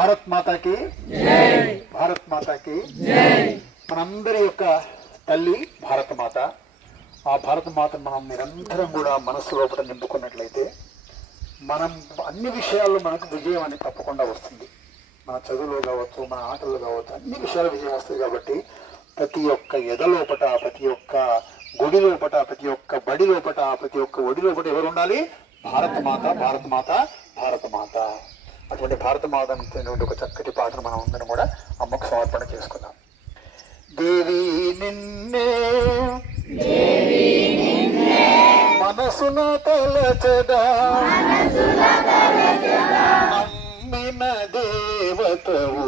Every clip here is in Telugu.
మాతాకి భారత్ మాతాకి మనందరి యొక్క తల్లి భారత మాత. ఆ భారత మాత మనం నిరంతరం కూడా మనస్సు లోపల నింపుకున్నట్లయితే మనం అన్ని విషయాల్లో మనకు విజయం అనేది తప్పకుండా వస్తుంది. మన చదువులో కావచ్చు మన ఆటల్లో కావచ్చు అన్ని విషయాలు విజయం వస్తుంది కాబట్టి ప్రతి ఒక్క ఎద లోపట ప్రతి ఒక్క గుడి లోపట ప్రతి ఒక్క బడి లోపట ప్రతి ఒక్క ఒడి లోపట ఎవరు ఉండాలి? భారత మాత భారత మాత భారత మాత. అటువంటి భారత మాత అనేటువంటి ఒక చక్కటి పాటను మనం అందరం కూడా అమ్మకు సమర్పణ చేసుకుందాం. దేవి నిన్నే మనసున తలచదా నమ్మిన దేవతవు.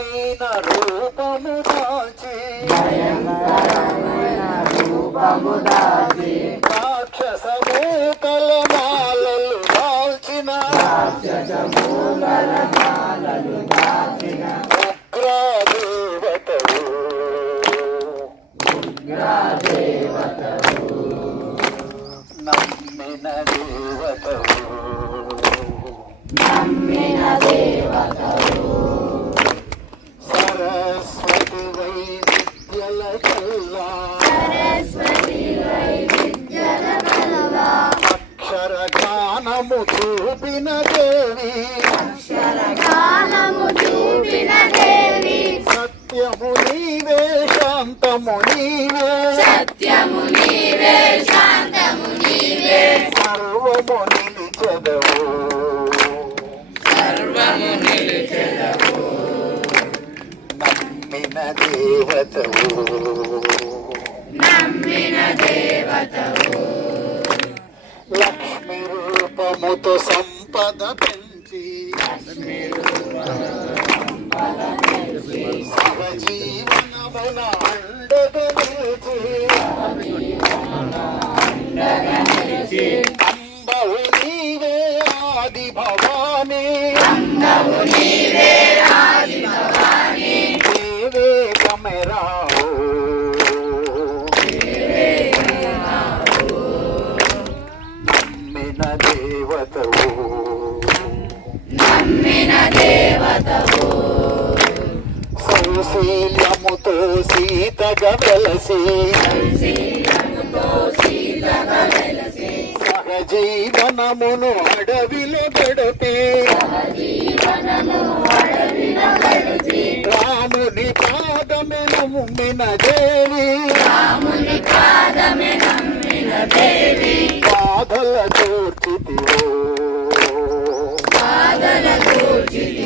భయంకరమైన రూపము దాల్చి రాక్షసము జ్ఞానము చూపిన దేవి. కాలము చూపిన దేవి. సత్యము నీవే శాంతము నీవే. సత్యము నీవే శాంతము నీవే. సర్వము నిలిచెదవు. సర్వము నిలిచెదవు. నమ్మిన దేవతవు. సంపద పెంచి. సహజీవనమున అండగా అంబవు నీవే ఆది భవానీ. నీవే శీలముతో సీతగా వెలసి సహజీవనమును అడవిలో గడిపి. రాముని పాదమే మిన దేవి. పాదల పాదమే పాదల కూర్చితివో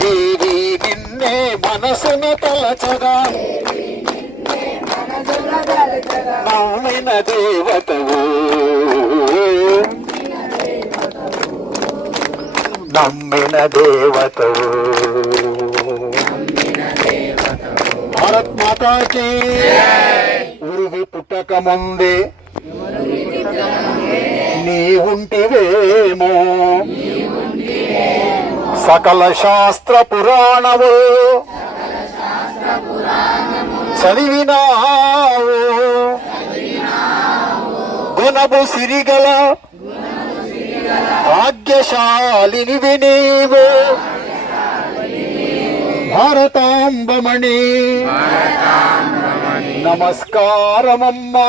దేవి నిన్నే మనసున తలచగా. నమ్మిన దేవతవు. నమ్మిన దేవతవు. భారత్ మాతాకి. ఉరువి పుట్టక ముందే నీవుంటివేమో. సకల శాస్త్ర పురాణము చదివినావు. గుణము సిరిగల భాగ్యశాలిని వినేవు. భారతాంబమణి. నమస్కారమమ్మా.